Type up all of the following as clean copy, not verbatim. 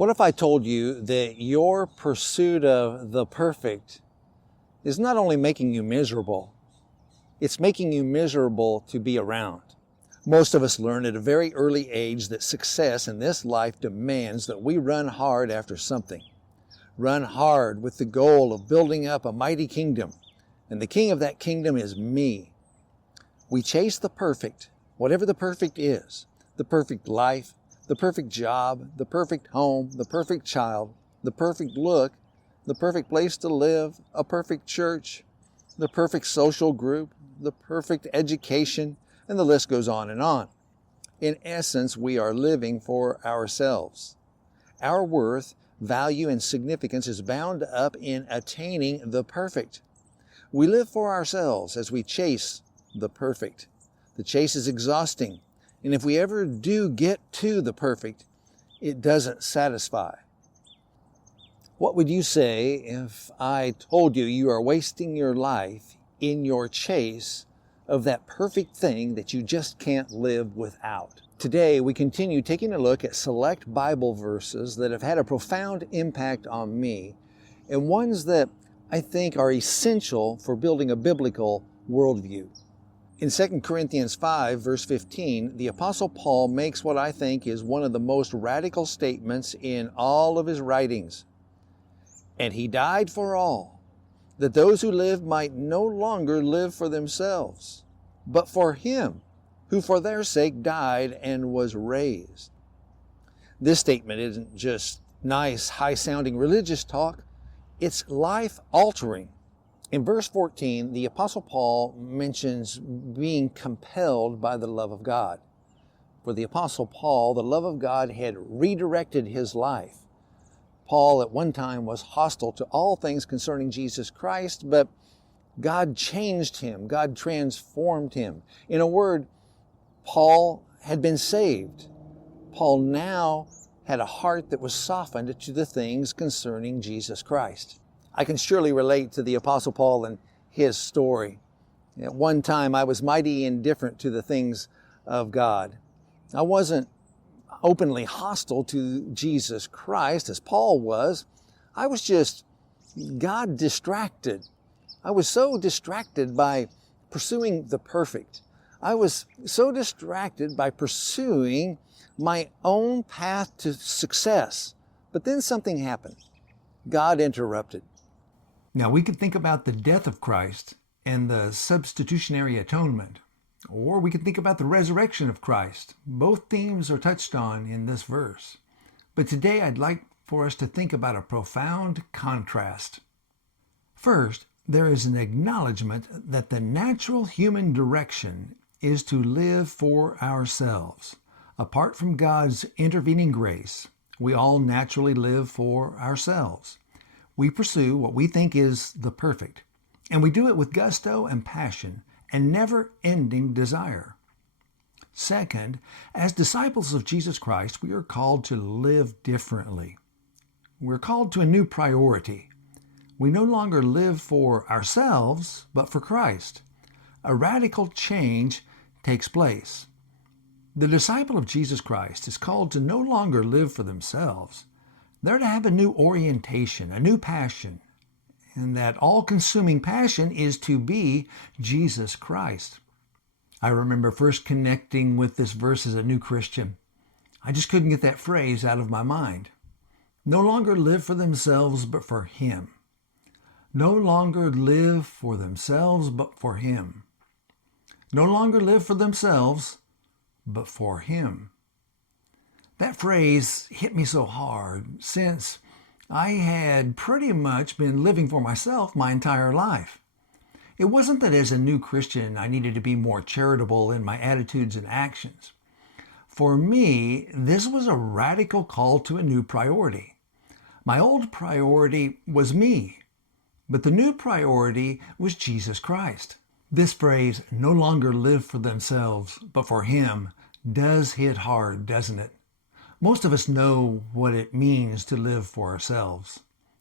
What if I told you that your pursuit of the perfect is not only making you miserable, it's making you miserable to be around? Most of us learn at a very early age that success in this life demands that we run hard after something. Run hard with the goal of building up a mighty kingdom, and the king of that kingdom is me. We chase the perfect, whatever the perfect is, the perfect life, the perfect job, the perfect home, the perfect child, the perfect look, the perfect place to live, a perfect church, the perfect social group, the perfect education, and the list goes on and on. In essence, we are living for ourselves. Our worth, value, and significance is bound up in attaining the perfect. We live for ourselves as we chase the perfect. The chase is exhausting, and if we ever do get to the perfect, it doesn't satisfy. What would you say if I told you you are wasting your life in your chase of that perfect thing that you just can't live without? Today, we continue taking a look at select Bible verses that have had a profound impact on me, and ones that I think are essential for building a biblical worldview. In 2 Corinthians 5, verse 15, the Apostle Paul makes what I think is one of the most radical statements in all of his writings. And he died for all, that those who live might no longer live for themselves, but for him who for their sake died and was raised. This statement isn't just nice, high-sounding religious talk. It's life-altering. In verse 14, the Apostle Paul mentions being compelled by the love of God. For the Apostle Paul, the love of God had redirected his life. Paul at one time was hostile to all things concerning Jesus Christ, but God changed him. God transformed him. In a word, Paul had been saved. Paul now had a heart that was softened to the things concerning Jesus Christ. I can surely relate to the Apostle Paul and his story. At one time, I was mighty indifferent to the things of God. I wasn't openly hostile to Jesus Christ as Paul was. I was just God distracted. I was so distracted by pursuing the perfect. I was so distracted by pursuing my own path to success. But then something happened. God interrupted. Now, we could think about the death of Christ and the substitutionary atonement, or we could think about the resurrection of Christ. Both themes are touched on in this verse. But today I'd like for us to think about a profound contrast. First, there is an acknowledgement that the natural human direction is to live for ourselves. Apart from God's intervening grace, we all naturally live for ourselves. We pursue what we think is the perfect, and we do it with gusto and passion and never-ending desire. Second, as disciples of Jesus Christ, we are called to live differently. We're called to a new priority. We no longer live for ourselves, but for Christ. A radical change takes place. The disciple of Jesus Christ is called to no longer live for themselves. They're to have a new orientation, a new passion, and that all-consuming passion is to be Jesus Christ. I remember first connecting with this verse as a new Christian. I just couldn't get that phrase out of my mind. No longer live for themselves, but for Him. No longer live for themselves, but for Him. No longer live for themselves, but for Him. That phrase hit me so hard since I had pretty much been living for myself my entire life. It wasn't that as a new Christian I needed to be more charitable in my attitudes and actions. For me, this was a radical call to a new priority. My old priority was me, but the new priority was Jesus Christ. This phrase, no longer live for themselves, but for Him, does hit hard, doesn't it? Most of us know what it means to live for ourselves.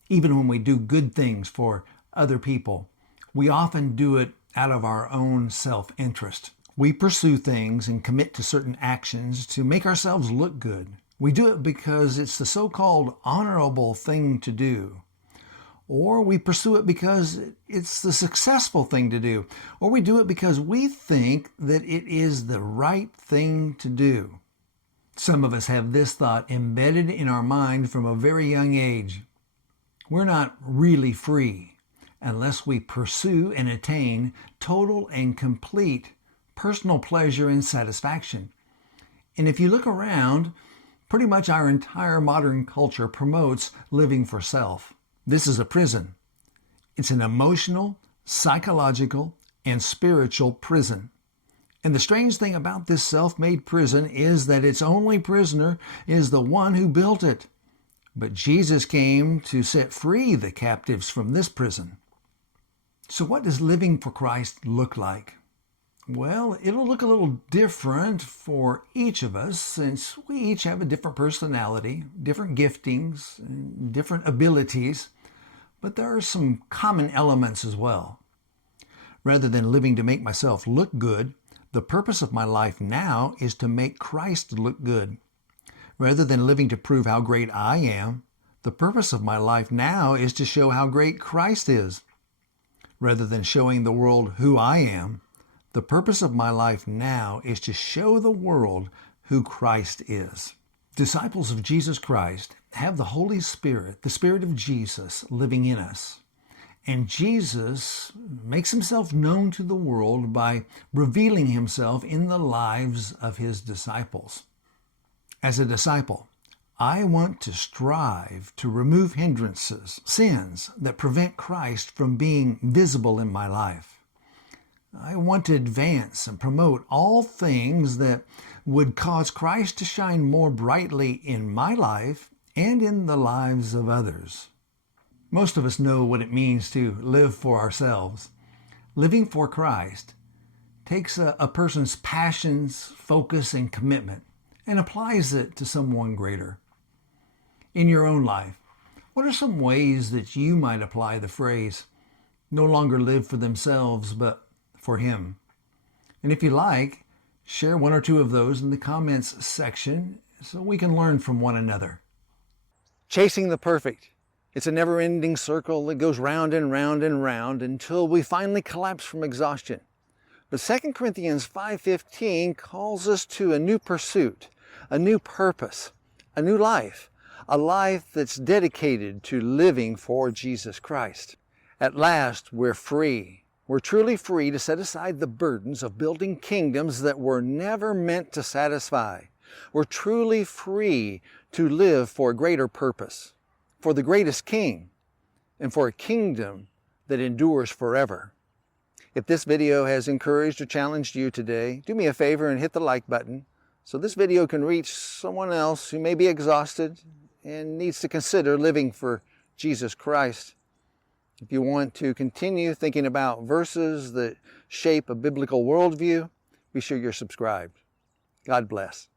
Even when we do good things for other people, we often do it out of our own self-interest. We pursue things and commit to certain actions to make ourselves look good We do it because it's the so-called honorable thing to do. Or we pursue it because it's the successful thing to do. Or we do it because we think that it is the right thing to do. Some of us have this thought embedded in our mind from a very young age. We're not really free unless we pursue and attain total and complete personal pleasure and satisfaction. And if you look around, pretty much our entire modern culture promotes living for self. This is a prison. It's an emotional, psychological, and spiritual prison. And the strange thing about this self-made prison is that its only prisoner is the one who built it. But Jesus came to set free the captives from this prison. So what does living for Christ look like? Well, it'll look a little different for each of us since we each have a different personality, different giftings, and different abilities, but there are some common elements as well. Rather than living to make myself look good, the purpose of my life now is to make Christ look good. Rather than living to prove how great I am, the purpose of my life now is to show how great Christ is. Rather than showing the world who I am, the purpose of my life now is to show the world who Christ is. Disciples of Jesus Christ have the Holy Spirit, the Spirit of Jesus, living in us. And Jesus makes himself known to the world by revealing himself in the lives of his disciples. As a disciple, I want to strive to remove hindrances, sins that prevent Christ from being visible in my life. I want to advance and promote all things that would cause Christ to shine more brightly in my life and in the lives of others. Most of us know what it means to live for ourselves. Living for Christ takes a person's passions, focus, and commitment and applies it to someone greater. In your own life, what are some ways that you might apply the phrase, no longer live for themselves, but for Him? And if you like, share one or two of those in the comments section so we can learn from one another. Chasing the perfect. It's a never-ending circle that goes round and round and round until we finally collapse from exhaustion. But 2 Corinthians 5:15 calls us to a new pursuit, a new purpose, a new life, a life that's dedicated to living for Jesus Christ. At last, we're free. We're truly free to set aside the burdens of building kingdoms that were never meant to satisfy. We're truly free to live for a greater purpose, for the greatest King, and for a kingdom that endures forever. If this video has encouraged or challenged you today, do me a favor and hit the like button so this video can reach someone else who may be exhausted and needs to consider living for Jesus Christ. If you want to continue thinking about verses that shape a biblical worldview, be sure you're subscribed. God bless.